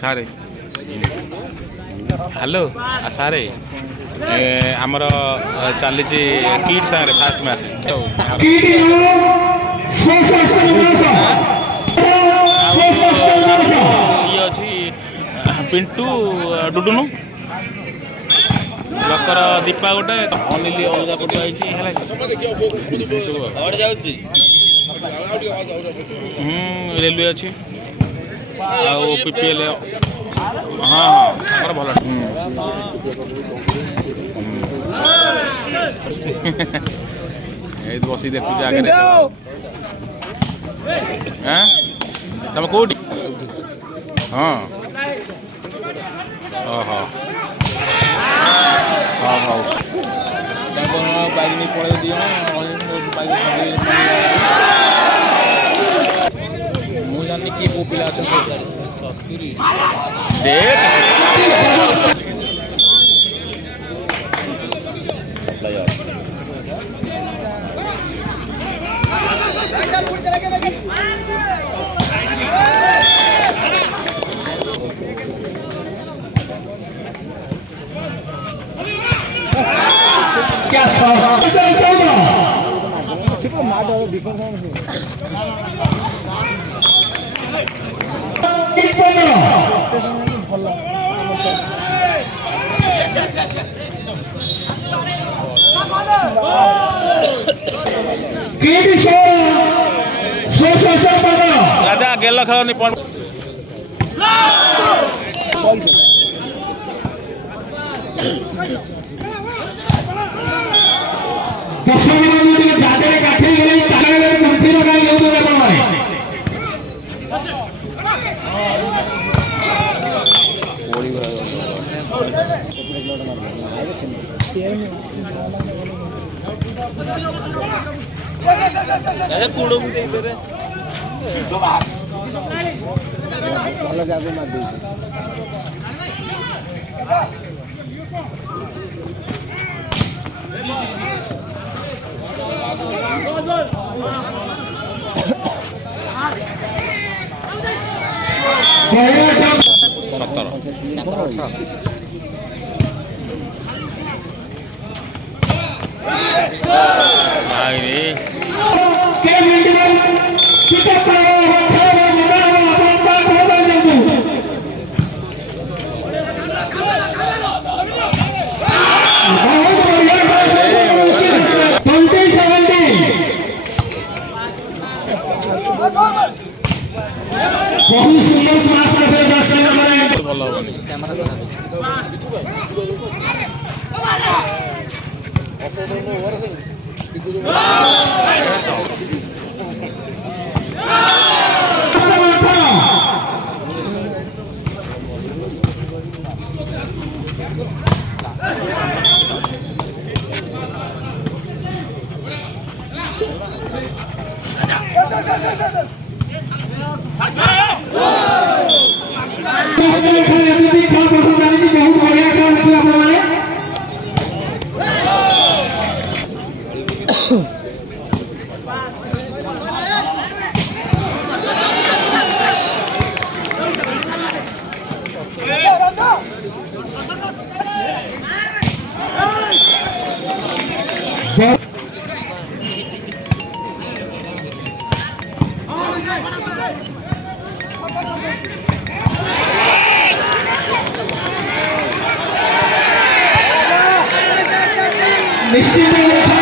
सारे हेलो सारे आमर चली किट सारे फास्ट मैच ये अच्छी पिंटू डुडुनु लकर दीपा गोटे अनिल अलग पटु आई रेलवे अच्छी पीपीएल हाँ हाँ भल बस देखु आगे तुम कौटी हाँ ओहो हाँ हाँ बाइक नहीं पड़े दिए मुझे जानी कि वो पिला देख क्या राजा गेल खेल कूड़ो भी दे रे भल जागो मार दे बहुत सुंदर समाज का दर्शन निश्चित